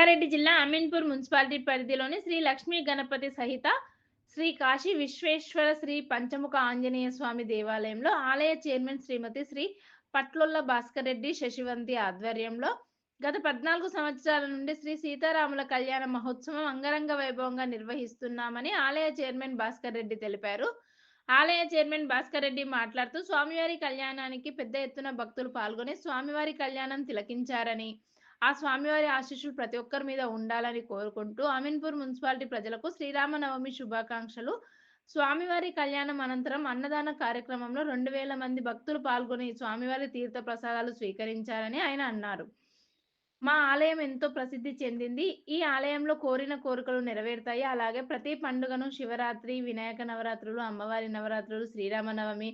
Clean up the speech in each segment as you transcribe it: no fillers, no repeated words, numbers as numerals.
రంగారెడ్డి జిల్లా అమీన్పూర్ మున్సిపాలిటీ పరిధిలోని శ్రీ లక్ష్మీ గణపతి సహిత శ్రీ కాశీ విశ్వేశ్వర శ్రీ పంచముఖ ఆంజనేయ స్వామి దేవాలయంలో ఆలయ చైర్మన్ శ్రీమతి శ్రీ పట్లొల్ల భాస్కర్ రెడ్డి శశివంతి ఆధ్వర్యంలో గత 14 సంవత్సరాల నుండి శ్రీ సీతారాముల కళ్యాణ మహోత్సవం అంగరంగ వైభవంగా నిర్వహిస్తున్నామని ఆలయ చైర్మన్ భాస్కర్ రెడ్డి తెలిపారు. ఆలయ చైర్మన్ భాస్కర్ రెడ్డి మాట్లాడుతూ స్వామివారి కళ్యాణానికి పెద్ద ఎత్తున భక్తులు పాల్గొని స్వామివారి కళ్యాణం తిలకించారని, ఆ స్వామివారి ఆశీస్సులు ప్రతి ఒక్కరి మీద ఉండాలని కోరుకుంటూ అమీన్పూర్ మున్సిపాలిటీ ప్రజలకు శ్రీరామనవమి శుభాకాంక్షలు. స్వామివారి కళ్యాణం అనంతరం అన్నదాన కార్యక్రమంలో 2000 మంది భక్తులు పాల్గొని స్వామివారి తీర్థ ప్రసాదాలు స్వీకరించారని ఆయన అన్నారు. మా ఆలయం ఎంతో ప్రసిద్ధి చెందింది. ఈ ఆలయంలో కోరిన కోరికలు నెరవేరుతాయి. అలాగే ప్రతి పండుగను శివరాత్రి, వినాయక నవరాత్రులు, అమ్మవారి నవరాత్రులు, శ్రీరామనవమి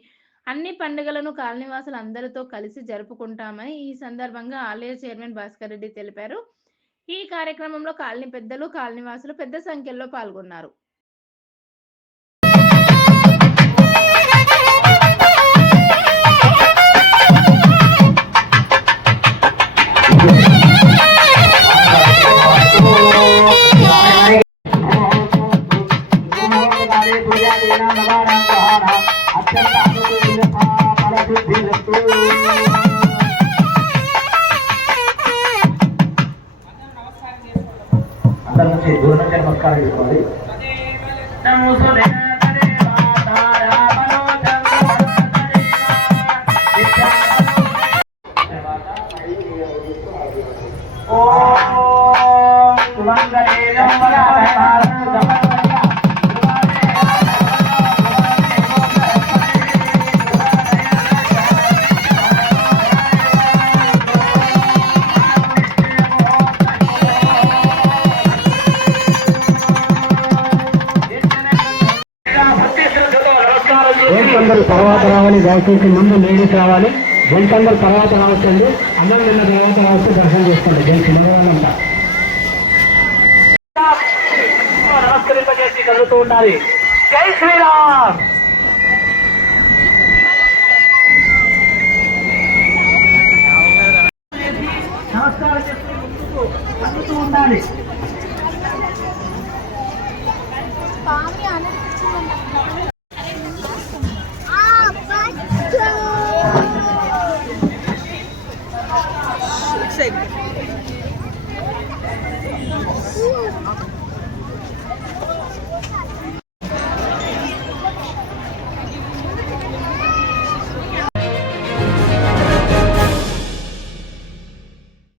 అన్ని పండుగలను కాలనీవాసులు అందరితో కలిసి జరుపుకుంటామని ఈ సందర్భంగా ఆలయ చైర్మన్ భాస్కర్ రెడ్డి తెలిపారు. ఈ కార్యక్రమంలో కాలనీ పెద్దలు, కాలనీవాసులు పెద్ద సంఖ్యలో పాల్గొన్నారు. అందరి నుంచి దూరం నుంచి నమస్కారం చేసుకోవాలి. జెంట్స్ తర్వాత రావాలి, దయచేసి ముందు లేడీస్ రావాలి. జెంట్స్ అందరు తర్వాత రావచ్చండి. అందరూ నిన్న తర్వాత రావచ్చు, దర్శనం చేసుకోండి. జెంట్స్ అంతా నమస్కరింపజేసి కలుగుతూ ఉండాలి. జై శ్రీరామ్.